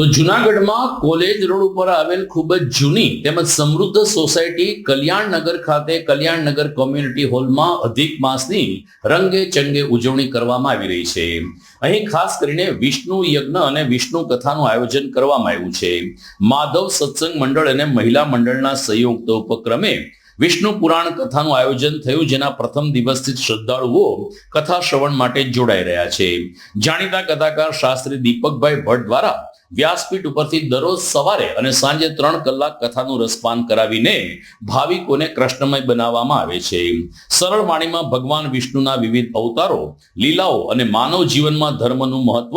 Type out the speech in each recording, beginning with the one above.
તો જૂનાગઢમાં college road ઉપર આવેલ ખૂબ જ જૂની તેમજ સમૃદ્ધ સોસાયટી કલ્યાણનગર ખાતે કલ્યાણનગર કોમ્યુનિટી હોલમાં અધિક માસની રંગે ચંગે ઉજવણી કરવામાં આવી રહી છે। અહીં ખાસ કરીને વિષ્ણુ યજ્ઞ અને વિષ્ણુ કથાનું આયોજન કરવામાં આવ્યું છે। માધવ સત્સંગ મંડળ અને મહિલા મંડળના સંયુક્ત ઉપક્રમે વિષ્ણુ પુરાણ કથાનું આયોજન થયું, જેના પ્રથમ દિવસથી શ્રદ્ધાળુઓ કથા શ્રવણ માટે જોડાઈ રહ્યા છે। જાણીતા કથાકાર શાસ્ત્રી દીપકભાઈ ભટ્ટ દ્વારા વ્યાસપીઠ ઉપરથી દરરોજ સવારે અને સાંજે 3 કલાક કથાનું રસપાન કરાવીને ભાવિકોને કૃષ્ણમય બનાવવામાં આવે છે। સરળ વાણીમાં ભગવાન વિષ્ણુના વિવિધ અવતારો, લીલાઓ અને માનવ જીવનમાં ધર્મનું મહત્વ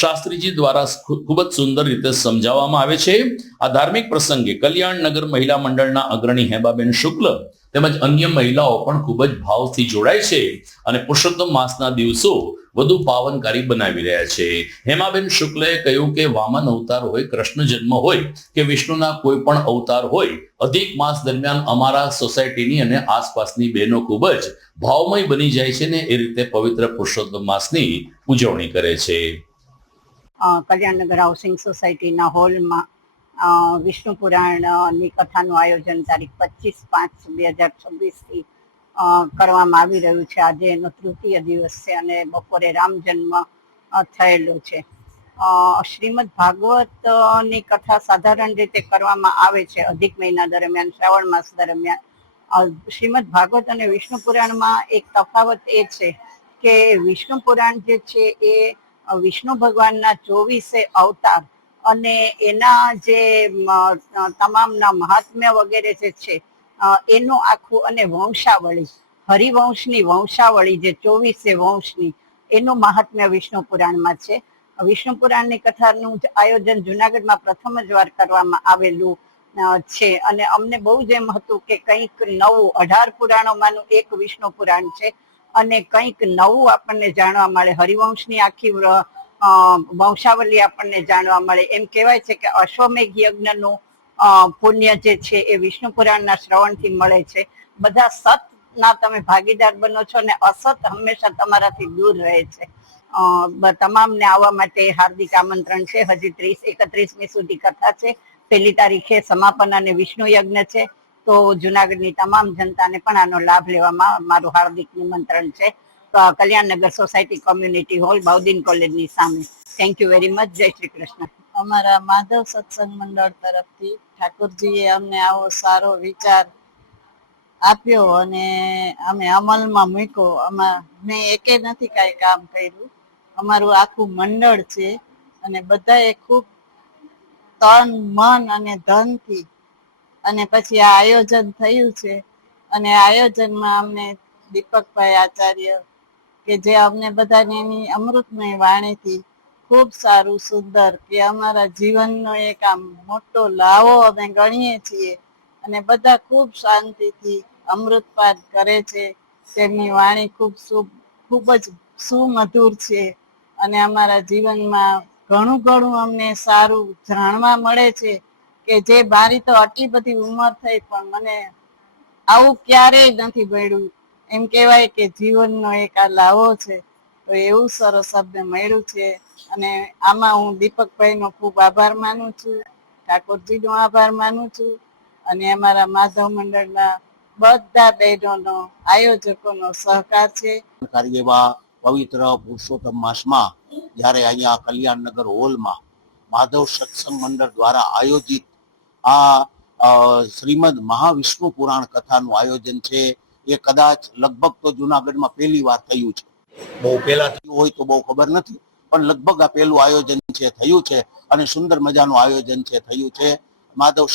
શાસ્ત્રીજી દ્વારા ખૂબ જ સુંદર રીતે સમજાવવામાં આવે છે। આ ધાર્મિક પ્રસંગે કલ્યાણનગર મહિલા મંડળના અગ્રણી હેબાબેન શુક્લ તેમજ અન્ય મહિલાઓ પણ ખૂબ જ ભાવથી જોડાય છે અને પુરુષોત્તમ માસના દિવસો વધુ પાવનકારી બનાવી રહ્યા છે। હેમાબેન શુક્લએ કહ્યું કે વામન અવતાર હોય, કૃષ્ણ જન્મ હોય કે વિષ્ણુના કોઈ પણ અવતાર હોય, અધિક માસ દરમિયાન અમારા સોસાયટીની અને આસપાસની બહેનો ખૂબ જ ભાવમય બની જાય છે ને એ રીતે પવિત્ર પુરુષોત્તમ માસની ઉજવણી કરે છે। કલ્યાણનગર હાઉસિંગ સોસાયટીના હોલમાં વિષ્ણુ પુરાણની કથાનું આયોજન તારીખ 25/5/2026 કરવામાં આવી રહ્યું છે। આજે એનો તૃતીય દિવસ છે અને બપોરે રામ જન્મ થયેલો છે। શ્રીમદ ભાગવતની કથા સાધારણ રીતે કરવામાં આવે છે અધિક મહિના દરમિયાન, શ્રાવણ માસ દરમિયાન। શ્રીમદ ભાગવત અને વિષ્ણુ પુરાણમાં એક તફાવત એ છે કે વિષ્ણુ પુરાણ જે છે એ વિષ્ણુ ભગવાનના 24 અવતાર અને એના જે તમામના મહાત્મ્ય વગેરે જે છે એનું આખું અને વંશાવળી, હરિવંશની વંશાવળી જે 24 વંશની, એનું મહાત્મ્ય વિષ્ણુ પુરાણમાં છે। વિષ્ણુ પુરાણની કથાનું આયોજન જુનાગઢમાં પ્રથમ જ વાર કરવામાં આવેલું છે અને અમને બહુ જ એમ હતું કે કંઈક નવું, 18 પુરાણોમાંનું એક વિષ્ણુ પુરાણ છે અને કંઈક નવું આપણને જાણવા મળે, હરિવંશની આખી વંશાવલી આપણને જાણવા મળે। એમ કહેવાય છે કે અશ્વમેઘ યજ્ઞનું પુણ્ય જે છે એ વિષ્ણુ પુરાણના શ્રવણથી મળે છે। બધા સતના તમે ભાગીદાર બનો છો ને અસત હંમેશા તમારાથી દૂર રહે છે। તમામને આવવા માટે હાર્દિક આમંત્રણ છે। હજી 30-31મી સુધી કથા છે, 1લી તારીખે સમાપન અને વિષ્ણુ યજ્ઞ છે। તો જુનાગઢની તમામ જનતાને પણ આનો લાભ લેવામાં મારું હાર્દિક નિમંત્રણ છે। Kalyannagar society community hall, Bahauddin કોલેજની સામે। Thank you very much. જય શ્રી કૃષ્ણ। અમારા માધવ સત્સંગ મંડળ તરફથી ઠાકોરજીએ અમને આવો સારો વિચાર આપ્યો અને અમે અમલમાં મૂક્યો। મેં એકે નથી કાંઈ કામ કર્યું, અમારું આખું મંડળ છે અને બધાએ ખૂબ તન, મન અને ધનથી અને પછી આ આયોજન થયું છે અને આયોજનમાં અમને દીપકભાઈ આચાર્ય કે જે અમને બધાને એની અમૃતમય વાણીથી ખૂબ સારું, સુંદર કે અમારા જીવનનો એક આમ મોટો લાવો અમે ગણીએ છીએ અને બધા ખૂબ શાંતિથી અમૃતપાન કરે છે। તેમની વાણી ખૂબ જ સુમધુર છે અને અમારા જીવનમાં ઘણું અમને સારું જાણવા મળે છે કે જે મારી તો આટલી બધી ઉંમર થઈ પણ મને આવું ક્યારેય નથી મળ્યું। એમ કહેવાય કે જીવનનો એક આ લાવો છે, તો એવું સરસ અમને મળ્યું છે અને આમાં હું દીપકભાઈનો ખૂબ આભાર માનું છું, ઠાકોરજીનો આભાર માનું છું અને અમારા માધવ મંડળના બધા બહેનોનો, આયોજકોનો સહકાર છે। એવા પવિત્ર પુરુષોત્તમ માસમાં જ્યારે અહીંયા કલ્યાણનગર હોલમાં માધવ સત્સંગ મંડળ દ્વારા આયોજિત આ શ્રીમદ મહાવિષ્ણુ પુરાણ કથાનું આયોજન છે, એ કદાચ લગભગ તો જુનાગઢમાં 1લી વાર થયું છે। બહુ પહેલા થયું હોય તો બહુ ખબર નથી, પણ લગભગ આ 1લું આયોજન છે થયું છે અને સુંદર મજાનું આયોજન છે થયું છે। માધવ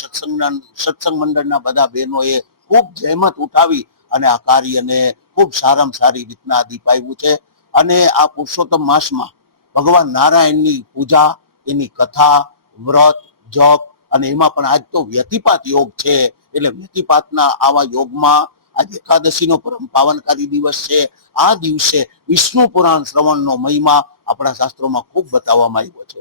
સત્સંગ મંડળના બધા બહેનોએ ખૂબ જહેમત ઉઠાવી અને આ કાર્યને ખૂબ સારામાં સારી રીતના દીપાવ્યું છે અને આ પુરુષોત્તમ માસમાં ભગવાન નારાયણની પૂજા, એની કથા, વ્રત, જપ અને એમાં પણ આજ તો વ્યતિપાત યોગ છે, એટલે વ્યતિપાતના આવા યોગમાં આજ એકાદશીનો પરમ પાવનકારી દિવસ છે। આ દિવસે વિષ્ણુ પુરાણ શ્રવણનો મહિમા આપણા શાસ્ત્રોમાં ખૂબ બતાવવામાં આવ્યો છે।